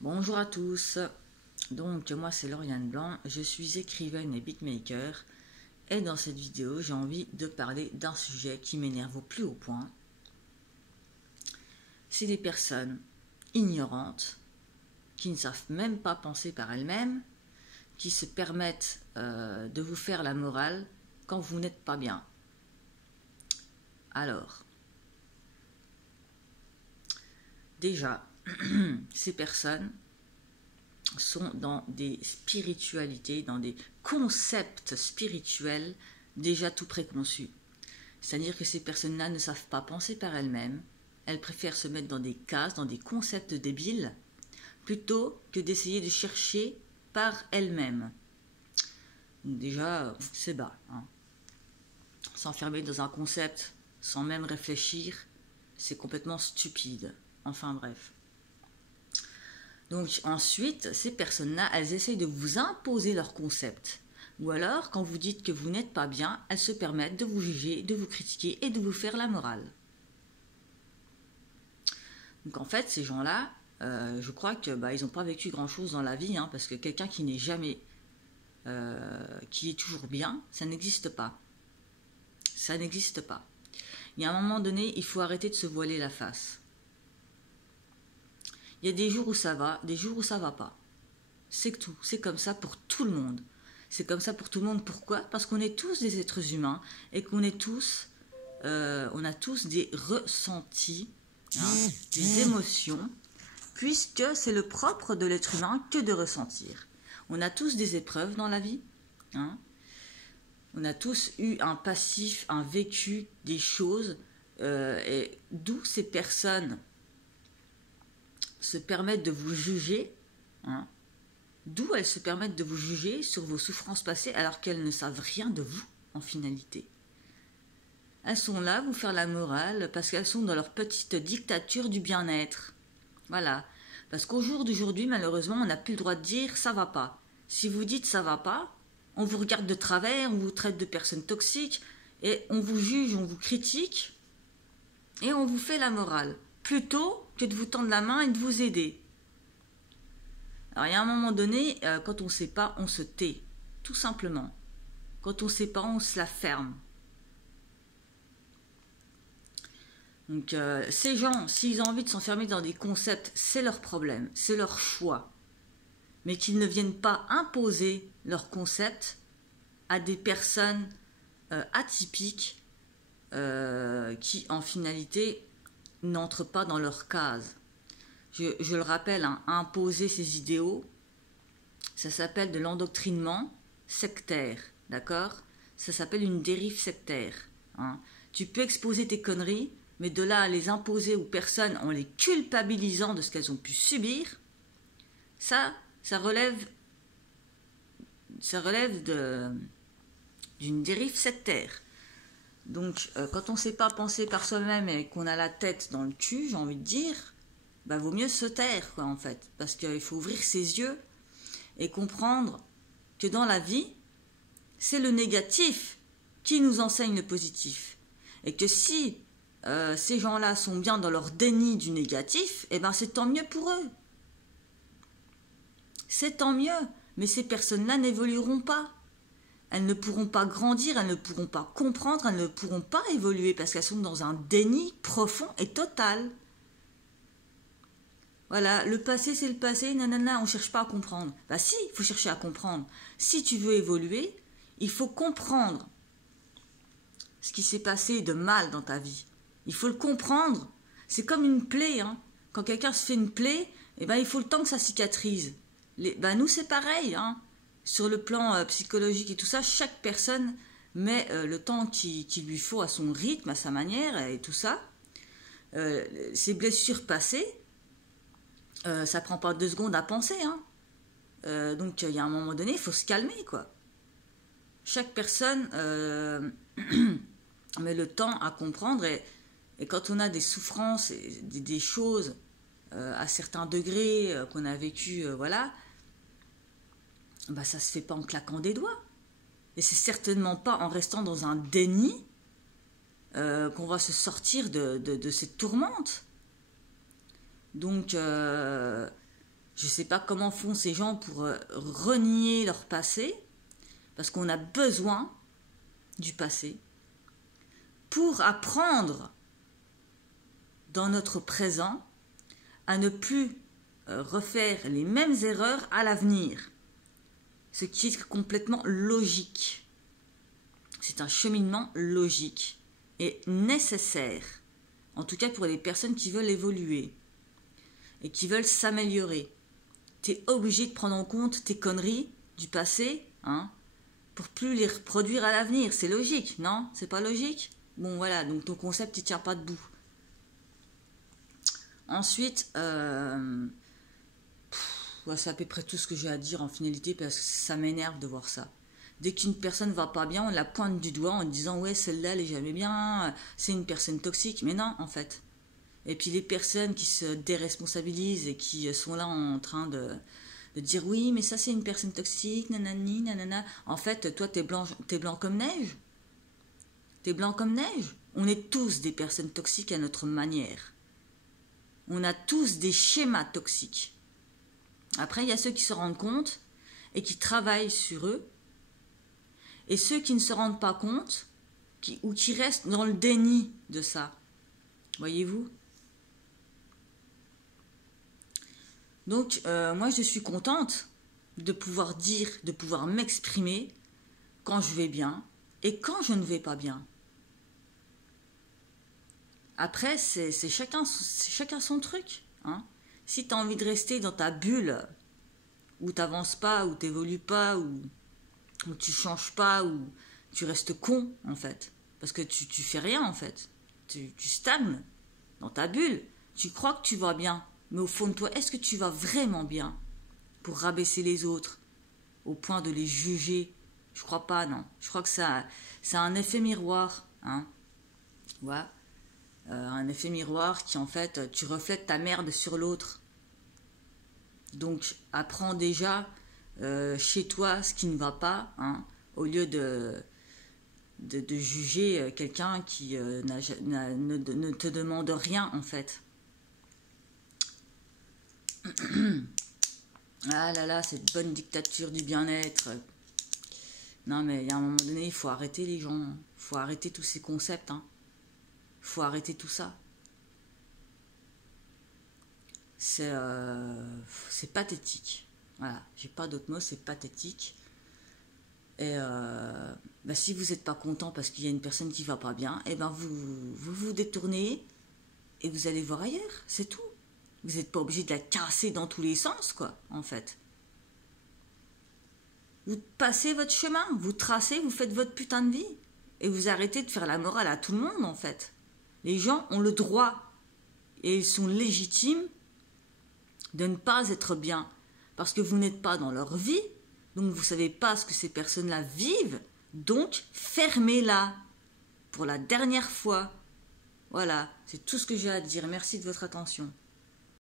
Bonjour à tous, donc moi c'est Lauriane Blanc, je suis écrivaine et beatmaker et dans cette vidéo j'ai envie de parler d'un sujet qui m'énerve au plus haut point. C'est des personnes ignorantes qui ne savent même pas penser par elles-mêmes, qui se permettent de vous faire la morale quand vous n'êtes pas bien. Alors, déjà, ces personnes sont dans des spiritualités, dans des concepts spirituels déjà tout préconçus. C'est-à-dire que ces personnes-là ne savent pas penser par elles-mêmes, elles préfèrent se mettre dans des cases, dans des concepts débiles, plutôt que d'essayer de chercher par elles-mêmes. Donc déjà, c'est bas. S'enfermer dans un concept sans même réfléchir, c'est complètement stupide. Enfin bref. Donc ensuite, ces personnes-là, elles essayent de vous imposer leur concept. Ou alors, quand vous dites que vous n'êtes pas bien, elles se permettent de vous juger, de vous critiquer et de vous faire la morale. Donc en fait, ces gens-là, je crois que ils n'ont pas vécu grand-chose dans la vie, parce que quelqu'un qui n'est jamais, qui est toujours bien, ça n'existe pas. Ça n'existe pas. Il y a un moment donné, il faut arrêter de se voiler la face. Il y a des jours où ça va, des jours où ça va pas. C'est tout. C'est comme ça pour tout le monde. C'est comme ça pour tout le monde. Pourquoi? Parce qu'on est tous des êtres humains et qu'on est tous, on a tous des ressentis, des émotions, puisque c'est le propre de l'être humain que de ressentir. On a tous des épreuves dans la vie. On a tous eu un passif, un vécu, des choses, et d'où ces personnes se permettent de vous juger, d'où elles se permettent de vous juger sur vos souffrances passées alors qu'elles ne savent rien de vous en finalité. Elles sont là vous faire la morale parce qu'elles sont dans leur petite dictature du bien-être. Voilà. Parce qu'au jour d'aujourd'hui, malheureusement, on n'a plus le droit de dire ça va pas. Si vous dites ça va pas, on vous regarde de travers, on vous traite de personnes toxiques et on vous juge, on vous critique et on vous fait la morale. Plutôt que de vous tendre la main et de vous aider. Alors il y a un moment donné, quand on ne sait pas, on se tait, tout simplement. Quand on ne sait pas, on se la ferme. Donc ces gens, s'ils ont envie de s'enfermer dans des concepts, c'est leur problème, c'est leur choix. Mais qu'ils ne viennent pas imposer leurs concepts à des personnes atypiques qui en finalité n'entrent pas dans leur case. Je le rappelle, imposer ses idéaux, ça s'appelle de l'endoctrinement sectaire, d'accord? Ça s'appelle une dérive sectaire. Tu peux exposer tes conneries, mais de là à les imposer aux personnes en les culpabilisant de ce qu'elles ont pu subir, ça relève d'une dérive sectaire. Donc, quand on ne sait pas penser par soi-même et qu'on a la tête dans le cul, j'ai envie de dire, vaut mieux se taire, en fait. Parce qu'il faut ouvrir ses yeux et comprendre que dans la vie, c'est le négatif qui nous enseigne le positif. Et que si ces gens-là sont bien dans leur déni du négatif, c'est tant mieux pour eux. C'est tant mieux. Mais ces personnes-là n'évolueront pas. Elles ne pourront pas grandir, elles ne pourront pas comprendre, elles ne pourront pas évoluer parce qu'elles sont dans un déni profond et total. Voilà, le passé c'est le passé, nanana, on ne cherche pas à comprendre. Si, il faut chercher à comprendre. Si tu veux évoluer, il faut comprendre ce qui s'est passé de mal dans ta vie. Il faut le comprendre. C'est comme une plaie. Quand quelqu'un se fait une plaie, il faut le temps que ça cicatrise. Nous c'est pareil. Sur le plan psychologique et tout ça, chaque personne met le temps qu'il lui faut à son rythme, à sa manière et tout ça. Ces blessures passées, ça prend pas 2 secondes à penser. Donc il y a un moment donné, il faut se calmer, quoi. Chaque personne met le temps à comprendre et quand on a des souffrances, et des choses à certains degrés qu'on a vécu, voilà. Ça se fait pas en claquant des doigts. Et c'est certainement pas en restant dans un déni qu'on va se sortir de cette tourmente. Donc, Je ne sais pas comment font ces gens pour renier leur passé, parce qu'on a besoin du passé pour apprendre dans notre présent à ne plus refaire les mêmes erreurs à l'avenir. Ce qui est complètement logique. C'est un cheminement logique et nécessaire. En tout cas pour les personnes qui veulent évoluer et qui veulent s'améliorer. Tu es obligé de prendre en compte tes conneries du passé, hein, pour plus les reproduire à l'avenir. C'est logique, non? C'est pas logique? Bon voilà, donc ton concept il tient pas debout. Ensuite, c'est à peu près tout ce que j'ai à dire en finalité parce que ça m'énerve de voir ça. Dès qu'une personne va pas bien, on la pointe du doigt en disant ouais celle-là elle est jamais bien, c'est une personne toxique. Mais non en fait. Et puis les personnes qui se déresponsabilisent et qui sont là en train de dire oui mais ça c'est une personne toxique, nanani, nanana. En fait toi t'es blanc comme neige. T'es blanc comme neige. On est tous des personnes toxiques à notre manière. On a tous des schémas toxiques. Après, il y a ceux qui se rendent compte et qui travaillent sur eux. Et ceux qui ne se rendent pas compte ou qui restent dans le déni de ça. Voyez-vous? Donc, moi, je suis contente de pouvoir dire, de pouvoir m'exprimer quand je vais bien et quand je ne vais pas bien. Après, c'est chacun son truc. Hein. Si tu as envie de rester dans ta bulle, où tu n'avances pas, où tu n'évolues pas, où tu ne changes pas, où tu restes con, en fait. Parce que tu fais rien, en fait. Tu stagnes dans ta bulle. Tu crois que tu vas bien. Mais au fond de toi, est-ce que tu vas vraiment bien pour rabaisser les autres au point de les juger? Je crois pas, non. Je crois que ça a un effet miroir. Hein. Ouais. Un effet miroir qui en fait tu reflètes ta merde sur l'autre. Donc apprends déjà chez toi ce qui ne va pas, hein, au lieu de juger quelqu'un qui ne te demande rien en fait. Ah là là, cette bonne dictature du bien-être. Non mais il y a un moment donné il faut arrêter les gens, il faut arrêter tous ces concepts, hein. Faut arrêter tout ça. C'est pathétique. Voilà, j'ai pas d'autre mot, c'est pathétique. Et si vous n'êtes pas content parce qu'il y a une personne qui va pas bien, et ben vous détournez et vous allez voir ailleurs, c'est tout. Vous n'êtes pas obligé de la casser dans tous les sens, quoi, en fait. Vous passez votre chemin, vous tracez, vous faites votre putain de vie. Et vous arrêtez de faire la morale à tout le monde, en fait. Les gens ont le droit et ils sont légitimes de ne pas être bien parce que vous n'êtes pas dans leur vie, donc vous ne savez pas ce que ces personnes-là vivent, donc fermez-la pour la dernière fois. Voilà, c'est tout ce que j'ai à dire. Merci de votre attention.